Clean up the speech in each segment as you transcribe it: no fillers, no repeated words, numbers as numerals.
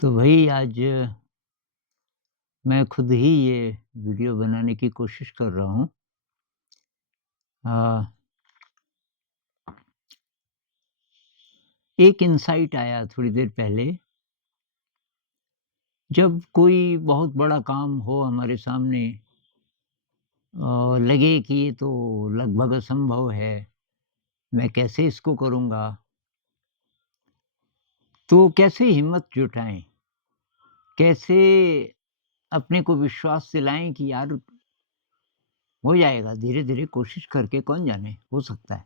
तो वही आज मैं खुद ही ये वीडियो बनाने की कोशिश कर रहा हूँ। अ, एक इनसाइट आया थोड़ी देर पहले, जब कोई बहुत बड़ा काम हो हमारे सामने और लगे कि ये तो लगभग असंभव है, मैं कैसे इसको करूँगा? तो कैसे हिम्मत जुटाएँ? कैसे अपने को विश्वास दिलाएँ कि यार हो जाएगा, धीरे-धीरे कोशिश करके कौन जाने हो सकता है।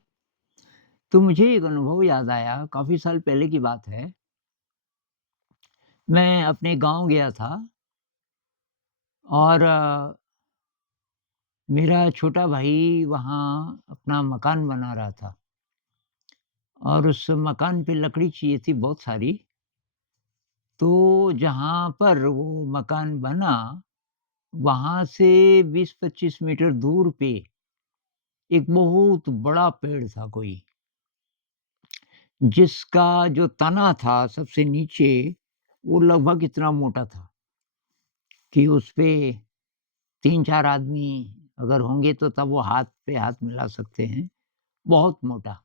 तो मुझे एक अनुभव याद आया, काफ़ी साल पहले की बात है। मैं अपने गाँव गया था और मेरा छोटा भाई वहाँ अपना मकान बना रहा था और उस मकान पे लकड़ी चाहिए थी बहुत सारी। तो जहाँ पर वो मकान बना, वहाँ से 20-25 मीटर दूर पे एक बहुत बड़ा पेड़ था कोई, जिसका जो तना था सबसे नीचे, वो लगभग इतना मोटा था कि उसपे 3-4 आदमी अगर होंगे तो तब वो हाथ पे हाथ मिला सकते हैं, बहुत मोटा।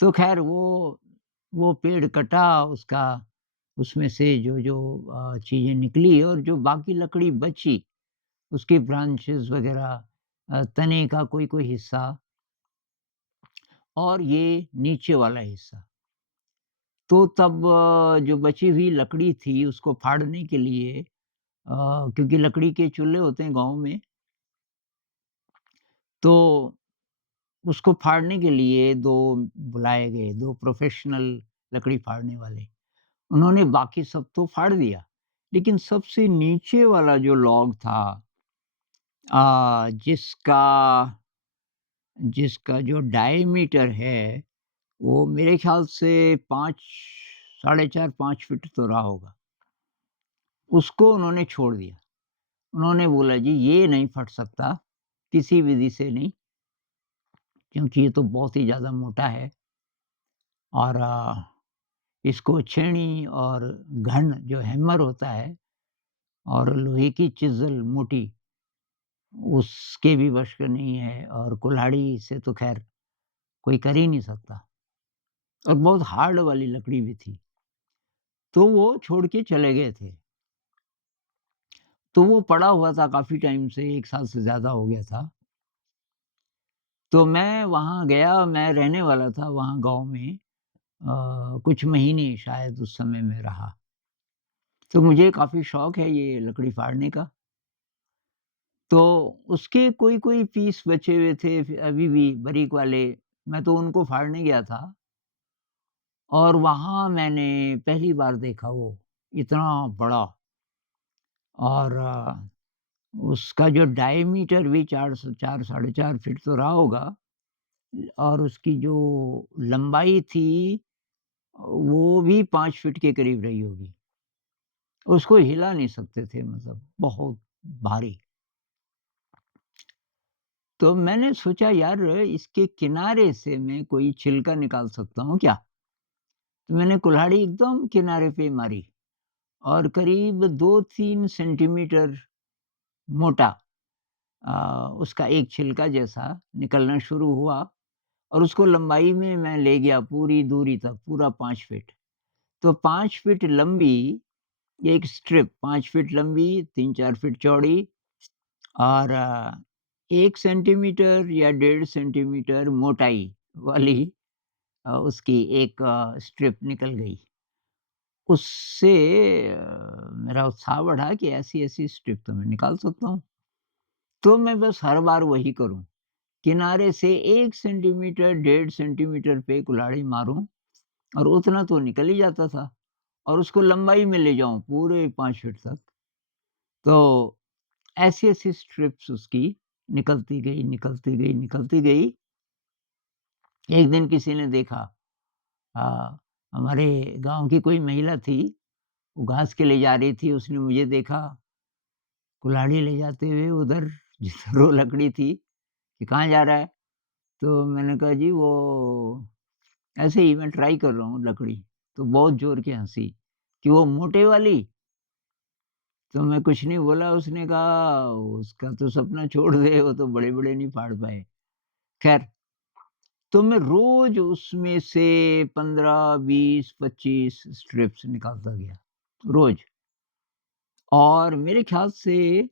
तो ख़ैर वो पेड़ कटा, उसका उसमें से जो-जो चीज़ें निकली और जो बाकी लकड़ी बची, उसकी ब्रांचेज़ वग़ैरह, तने का कोई-कोई हिस्सा और ये नीचे वाला हिस्सा। तो तब जो बची हुई लकड़ी थी उसको फाड़ने के लिए, क्योंकि लकड़ी के चूल्हे होते हैं गाँव में, तो उसको फाड़ने के लिए 2 बुलाए गए, 2 प्रोफ़ेशनल लकड़ी फाड़ने वाले। उन्होंने बाकी सब तो फाड़ दिया, लेकिन सबसे नीचे वाला जो लॉग था, जिसका जिसका जो डायमीटर है, वो मेरे ख़्याल से 5 साढ़े 4 5 फीट तो रहा होगा। उसको उन्होंने छोड़ दिया। उन्होंने बोला जी ये नहीं फट सकता, किसी विधि से नहीं, क्योंकि ये तो बहुत ही ज़्यादा मोटा है और इसको छेनी और घन जो हैमर होता है और लोहे की चिज़ल मोटी, उसके भी वश का नहीं है और कुल्हाड़ी से तो ख़ैर कोई कर ही नहीं सकता और बहुत हार्ड वाली लकड़ी भी थी। तो वो छोड़ के चले गए थे। तो वो पड़ा हुआ था काफ़ी टाइम से, 1 साल से ज़्यादा हो गया था। तो मैं वहाँ गया, मैं रहने वाला था वहाँ गाँव में, कुछ महीने शायद उस समय मैं रहा। तो मुझे काफ़ी शौक है ये लकड़ी फाड़ने का। तो उसके कोई-कोई पीस बचे हुए थे अभी भी बारीक वाले, मैं तो उनको फाड़ने गया था और वहाँ मैंने पहली बार देखा वो इतना बड़ा और उसका जो डायमीटर भी 4 साढ़े 4 फीट तो रहा होगा और उसकी जो लंबाई थी, वो भी 5 फीट के करीब रही होगी। उसको हिला नहीं सकते थे, मतलब बहुत भारी। तो मैंने सोचा यार इसके किनारे से मैं कोई छिलका निकाल सकता हूँ क्या? तो मैंने कुल्हाड़ी एकदम किनारे पे मारी और करीब 2-3 सेंटीमीटर मोटा उसका एक छिलका जैसा निकलना शुरू हुआ और उसको लंबाई में मैं ले गया पूरी दूरी तक, पूरा 5 फीट। तो 5 फीट लंबी एक स्ट्रिप, 5 फीट लंबी, 3-4 फीट चौड़ी और 1 सेंटीमीटर या 1.5 सेंटीमीटर मोटाई वाली उसकी एक स्ट्रिप निकल गई। उससे मेरा उत्साह बढ़ा कि ऐसी-ऐसी स्ट्रिप तो मैं निकाल सकता हूँ। तो मैं बस हर बार वही करूँ, किनारे से 1 सेंटीमीटर, 1.5 सेंटीमीटर पे कुल्हाड़ी मारूँ और उतना तो निकल ही जाता था और उसको लंबाई में ले जाऊँ पूरे 5 फीट तक। तो ऐसी-ऐसी स्ट्रिप्स उसकी निकलती गई, निकलती गई, निकलती गई। एक दिन किसी ने देखा, अ, हमारे गाँव की कोई महिला थी, वो घास के ले जा रही थी, उसने मुझे देखा, कुल्हाड़ी ले जाते हुए उधर जिधर वो लकड़ी थी, कि कहाँ जा रहा है? तो मैंने कहा जी वो ऐसे ही मैं ट्राई कर रहा हूँ लकड़ी, तो बहुत ज़ोर की हँसी, कि वो मोटे वाली? तो मैं कुछ नहीं बोला, उसने कहा उसका तो सपना छोड़ दे, वो तो बड़े-बड़े नहीं फाड़ पाए। ख़ैर, तो मैं रोज़ उसमें से 15, 20, 25 स्ट्रिप्स निकालता गया, रोज़। और मेरे ख़्याल से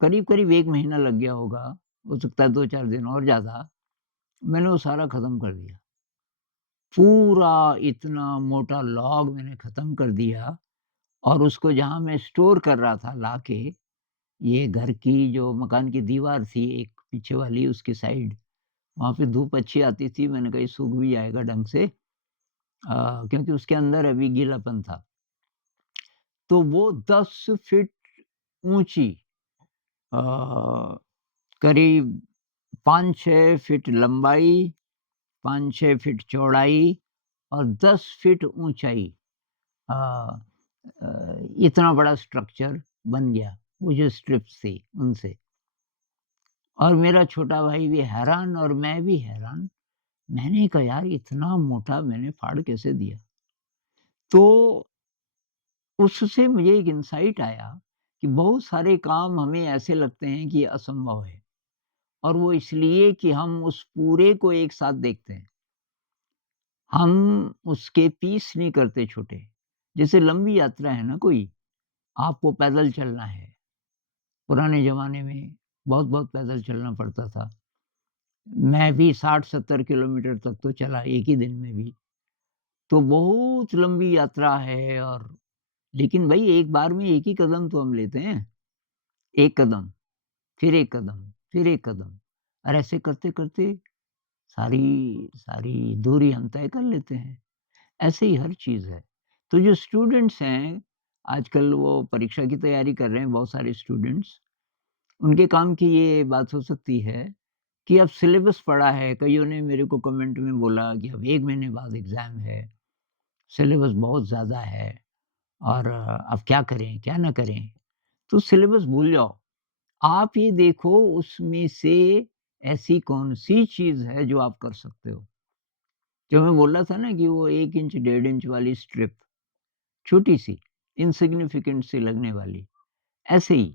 करीब-करीब 1 महीना लग गया होगा, हो सकता है 2-4 दिन और ज़्यादा, मैंने वो सारा ख़त्म कर दिया। पूरा इतना मोटा लॉग मैंने ख़त्म कर दिया और उसको जहाँ मैं स्टोर कर रहा था लाके, ये घर की जो मकान की दीवार थी एक पीछे वाली उसकी साइड, वहाँ पे धूप अच्छी आती थी, मैंने कहा ये सूख भी जाएगा ढंग से क्योंकि उसके अंदर अभी गीलापन था। तो वो 10 फीट ऊँची अ, करीब 5-6 फीट लंबाई, 5-6 फीट चौड़ाई और 10 फीट ऊँचाई अ इतना बड़ा स्ट्रक्चर बन गया, वो जो स्ट्रिप्स थी उनसे। और मेरा छोटा भाई भी हैरान और मैं भी हैरान। मैंने कहा यार इतना मोटा मैंने फाड़ कैसे दिया? तो उससे मुझे एक इनसाइट आया कि बहुत सारे काम हमें ऐसे लगते हैं कि असंभव है और वो इसलिए कि हम उस पूरे को एक साथ देखते हैं। हम उसके पीस नहीं करते छोटे। जैसे लंबी यात्रा है ना कोई, आपको पैदल चलना है। पुराने ज़माने में बहुत-बहुत पैदल चलना पड़ता था। मैं भी 60-70 किलोमीटर तक तो चला एक ही दिन में भी। तो बहुत लंबी यात्रा है और लेकिन भई एक बार में एक ही कदम तो हम लेते हैं। 1 कदम, फिर 1 कदम, फिर 1 कदम और ऐसे करते-करते सारी सारी दूरी हम तय कर लेते हैं। ऐसे ही हर चीज़ है। तो जो स्टूडेंट्स हैं, आजकल वो परीक्षा की तैयारी कर रहे हैं बहुत सारे स्टूडेंट्स, उनके काम की ये बात हो सकती है कि अब सिलेबस पड़ा है, कइयों ने मेरे को कमेंट में बोला कि अब 1 महीने बाद एग्ज़ाम है, सिलेबस बहुत ज़्यादा है और अब क्या करें, क्या ना करें? तो सिलेबस भूल जाओ। आप ये देखो उसमें से ऐसी कौन-सी चीज़ है जो आप कर सकते हो? जो मैं बोल रहा था ना कि वो 1 इंच, 1.5 इंच वाली स्ट्रिप, छोटी-सी, इनसिग्निफिकेंट सी लगने वाली, ऐसे ही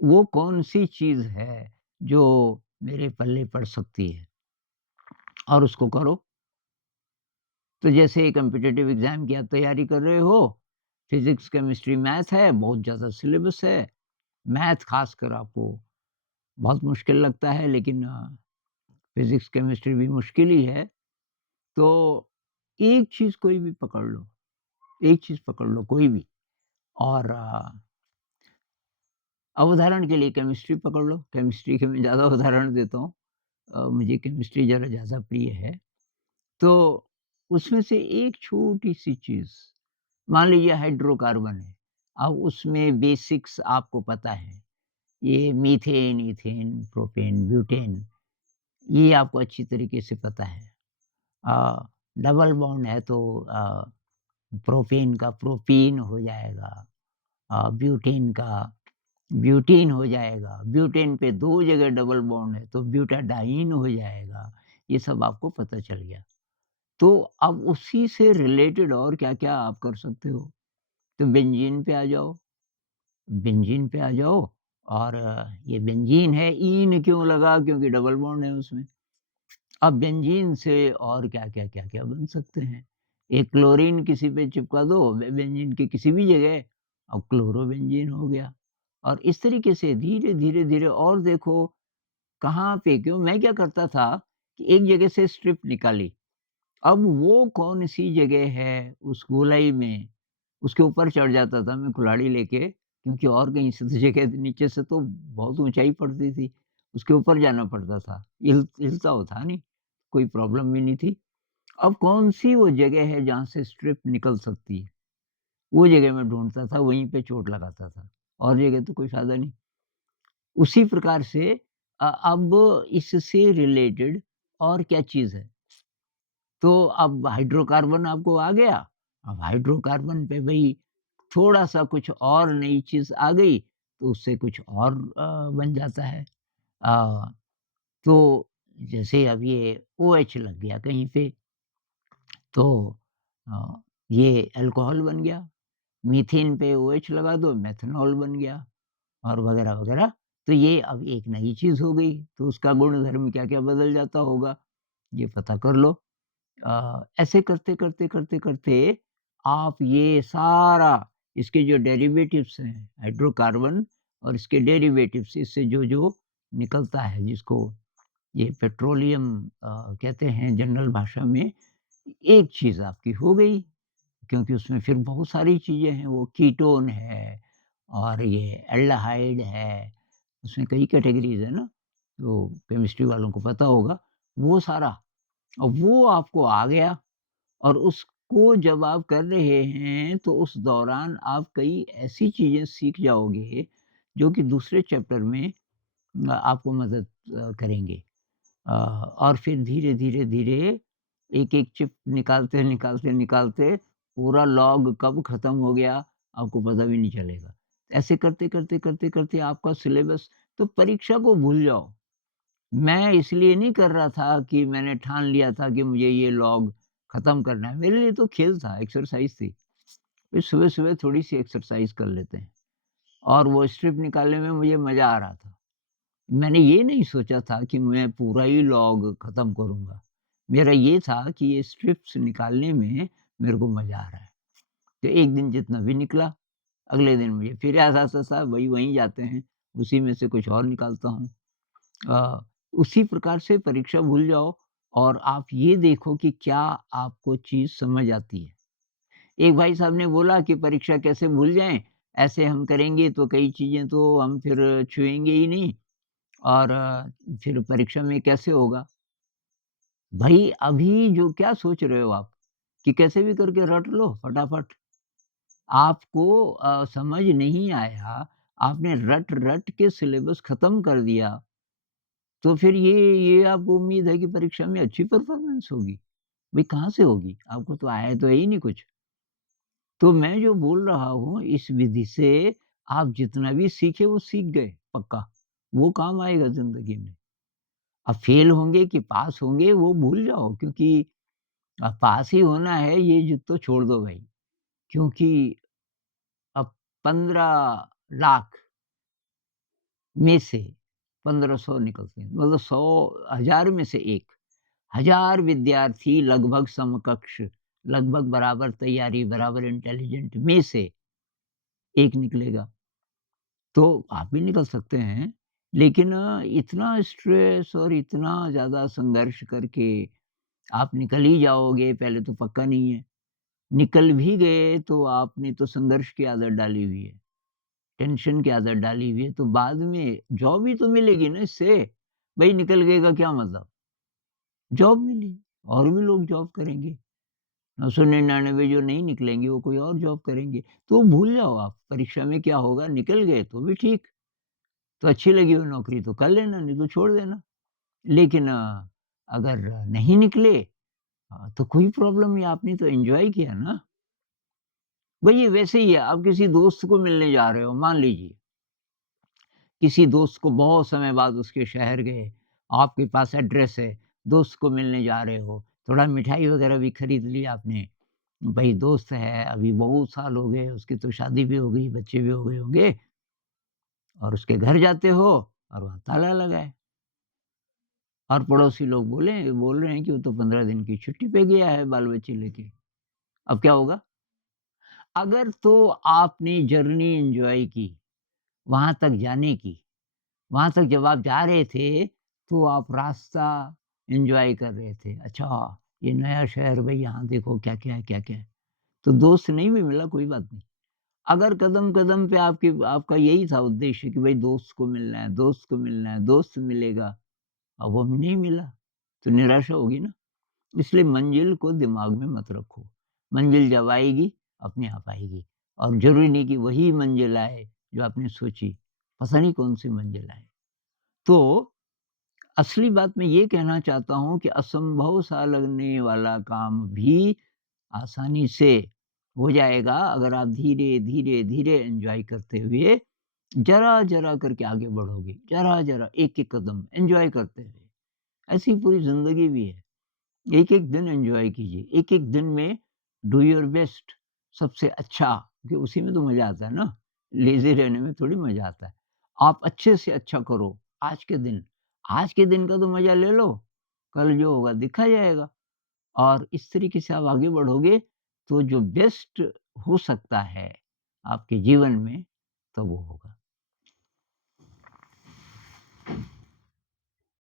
वो कौन-सी चीज़ है जो मेरे पल्ले पड़ सकती है और उसको करो। तो जैसे कॉम्पिटिटिव एग्ज़ाम की आप तैयारी कर रहे हो, फिज़िक्स, केमिस्ट्री, मैथ है, बहुत ज़्यादा सिलेबस है। मैथ ख़ासकर आपको बहुत मुश्किल लगता है लेकिन फिज़िक्स, केमिस्ट्री भी मुश्किल ही है। तो एक चीज़ कोई भी पकड़ लो, एक चीज़ पकड़ लो कोई भी और अब उदाहरण के लिए केमिस्ट्री पकड़ लो, केमिस्ट्री के मैं ज़्यादा उदाहरण देता हूँ। मुझे केमिस्ट्री ज़रा ज़्यादा प्रिय है। तो उसमें से एक छोटी-सी चीज़, मान लीजिए हाइड्रोकार्बन है। अब उसमें बेसिक्स आपको पता है। ये मीथेन, इथेन, प्रोपेन, ब्यूटेन ये आपको अच्छी तरीके से पता है। अ, डबल बॉन्ड है तो प्रोपेन का प्रोपीन हो जाएगा। ब्यूटेन का ब्यूटीन हो जाएगा। ब्यूटेन पे 2 जगह डबल बॉन्ड है तो ब्यूटाडाइन हो जाएगा। ये सब आपको पता चल गया। तो अब उसी से रिलेटेड और क्या-क्या आप कर सकते हो? तो बेंज़ीन पे आ जाओ, बेंज़ीन पे आ जाओ और ये बेंज़ीन है, ईन क्यों लगा? क्योंकि डबल बॉन्ड है उसमें। अब बेंज़ीन से और क्या-क्या, क्या-क्या बन सकते हैं। एक क्लोरीन किसी पे चिपका दो बेंज़ीन के किसी भी जगह, अब क्लोरोबेंज़ीन हो गया। और इस तरीके से धीरे, धीरे, धीरे और देखो कहाँ पे क्यों मैं क्या करता था कि एक जगह से स्ट्रिप निकाली अब वो कौन-सी जगह है उस गोलाई में, उसके ऊपर चढ़ जाता था मैं कुल्हाड़ी लेके क्योंकि और कहीं से तो जगह नीचे से तो बहुत ऊँचाई पड़ती थी। उसके ऊपर जाना पड़ता था। हिलता वो था नहीं, कोई प्रॉब्लम भी नहीं थी। अब कौन-सी वो जगह है जहाँ से स्ट्रिप निकल सकती है, वो जगह मैं ढूँढता था, वहीं पे चोट लगाता था। और जगह तो कोई फ़ायदा नहीं। उसी प्रकार से अब इससे रिलेटेड और क्या चीज़ है? तो अब हाइड्रोकार्बन आपको आ गया, अब हाइड्रोकार्बन पे भई थोड़ा-सा कुछ और नई चीज़ आ गई, तो उससे कुछ और बन जाता है। अ, तो जैसे अब ये ओएच लग गया कहीं पे, तो ये अल्कोहल बन गया, मीथेन पे ओएच लगा दो, मेथनॉल बन गया और वगैरह-वगैरह। तो ये अब एक नई चीज़ हो गई, तो उसका गुण-धर्म क्या-क्या बदल जाता होगा, ये पता कर लो। ऐसे करते-करते आप ये सारा इसके जो डेरिवेटिव्स हैं, हाइड्रोकार्बन और इसके डेरिवेटिव्स इससे जो-जो निकलता है जिसको ये पेट्रोलियम कहते हैं जनरल भाषा में, एक चीज़ आपकी हो गई क्योंकि उसमें फिर बहुत सारी चीज़ें हैं, वो कीटोन है और ये एल्डिहाइड है, उसमें कई कैटेगरीज़ है ना, तो केमिस्ट्री वालों को पता होगा, वो सारा और वो आपको आ गया और उसको जब आप कर रहे हैं, तो उस दौरान आप कई ऐसी चीज़ें सीख जाओगे, जो कि दूसरे चैप्टर में आपको मदद करेंगे। और फिर धीरे-धीरे एक-एक चिप निकालते पूरा लॉग कब खत्म हो गया, आपको पता भी नहीं चलेगा। ऐसे करते आपका सिलेबस तो परीक्षा को भूल जाओ। मैं इसलिए नहीं कर रहा था कि मैंने ठान लिया था कि मुझे ये लॉग खत्म करना है। मेरे लिए तो खेल था, एक्सरसाइज़ थी। फिर सुबह-सुबह थोड़ी-सी एक्सरसाइज़ कर लेते हैं और वो स्ट्रिप निकालने में मुझे मज़ा आ रहा था। मैंने ये नहीं सोचा था कि मैं पूरा ही लॉग खत्म करूँगा। मेरा ये था कि ये स्ट्रिप्स निकालने में मेरे को मज़ा आ रहा है। तो एक दिन जितना भी निकला, अगले दिन मुझे फिर याद आता था वही वहीं जाते हैं, उसी में से कुछ और निकालता हूँ। अ, उसी प्रकार से परीक्षा भूल जाओ और आप ये देखो कि क्या आपको चीज़ समझ आती है। एक भाई साहब ने बोला कि परीक्षा कैसे भूल जाएँ, ऐसे हम करेंगे तो कई चीज़ें तो हम फिर छुएँगे ही नहीं और फिर परीक्षा में कैसे होगा? भई अभी जो क्या सोच रहे हो आप, कि कैसे भी करके रट लो फटाफट। आपको समझ नहीं आया, आपने रट-रट के सिलेबस खत्म कर दिया, तो फिर ये आपको उम्मीद है कि परीक्षा में अच्छी परफ़ॉर्मेंस होगी। भई कहाँ से होगी? आपको तो आया तो है ही नहीं कुछ। तो मैं जो बोल रहा हूँ इस विधि से आप जितना भी सीखे वो सीख गए पक्का। वो काम आएगा ज़िंदगी में। अब फ़ेल होंगे कि पास होंगे वो भूल जाओ क्योंकि पास ही होना है ये जिद तो छोड़ दो भाई। क्योंकि अब 15 लाख में से 1500 निकलते हैं। मतलब 100 हज़ार में से 1 हज़ार विद्यार्थी लगभग समकक्ष, लगभग बराबर तैयारी, बराबर इंटेलिजेंट में से 1 निकलेगा। तो आप भी निकल सकते हैं। लेकिन इतना स्ट्रेस और इतना ज़्यादा संघर्ष करके आप निकल ही जाओगे पहले तो पक्का नहीं है। निकल भी गए तो आपने तो संघर्ष की आदत डाली हुई है, टेंशन की आदत डाली हुई है, तो बाद में जॉब ही तो मिलेगी ना इससे। भई निकल गए का क्या मतलब? जॉब मिली और भी लोग जॉब करेंगे। 999 जो नहीं निकलेंगे वो कोई और जॉब करेंगे। तो भूल जाओ आप परीक्षा में क्या होगा, निकल गए तो भी ठीक, तो अच्छी लगी वो नौकरी तो कर लेना, नहीं तो छोड़ देना। लेकिन अगर नहीं निकले तो कोई प्रॉब्लम नहीं, आपने तो एन्जॉय किया ना। वही ये वैसे ही है, आप किसी दोस्त को मिलने जा रहे हो, मान लीजिए, किसी दोस्त को बहुत समय बाद उसके शहर गए, आपके पास एड्रेस है, दोस्त को मिलने जा रहे हो, थोड़ा मिठाई वगैरह भी खरीद ली आपने, भई दोस्त है, अभी बहुत साल हो गए, उसकी तो शादी भी हो गई, बच्चे भी हो गए होंगे और उसके घर जाते हो और वहाँ ताला लगा है और पड़ोसी लोग बोल रहे हैं कि वो तो 15 दिन की छुट्टी पे गया है बाल-बच्चे लेके। अब क्या होगा? अगर तो आपने जर्नी एन्जॉय की, वहाँ तक जाने की, वहाँ तक जब आप जा रहे थे, तो आप रास्ता एन्जॉय कर रहे थे। अच्छा, ये नया शहर भई यहाँ देखो क्या-क्या है, क्या-क्या है। तो दोस्त नहीं भी मिला कोई बात नहीं। अगर कदम-कदम पे आपका यही था उद्देश्य कि भई दोस्त को मिलना है, दोस्त को मिलना है, दोस्त मिलेगा, अब वो भी नहीं मिला, तो निराशा होगी ना। इसलिए मंजिल को दिमाग में मत रखो। मंजिल जब आएगी, अपने आप आएगी और ज़रूरी नहीं कि वही मंजिल आए जो आपने सोची। पता नहीं कौन-सी मंजिल आए। तो असली बात मैं ये कहना चाहता हूँ कि असंभव सा लगने वाला काम भी आसानी से हो जाएगा अगर आप धीरे-धीरे एन्जॉय करते हुए ज़रा-ज़रा करके आगे बढ़ोगे। ज़रा-ज़रा, एक-एक कदम एन्जॉय करते हुए। ऐसी पूरी ज़िंदगी भी है। एक-एक दिन एन्जॉय कीजिए। एक-एक दिन में डू योर बेस्ट, सबसे अच्छा, कि उसी में तो मज़ा आता है ना, लेज़ी रहने में थोड़ी मज़ा आता है। आप अच्छे से अच्छा करो आज के दिन का तो मज़ा ले लो, कल जो होगा देखा जाएगा। और इस तरीके से आप आगे बढ़ोगे, तो जो बेस्ट हो सकता है आपके जीवन में, तो वो होगा।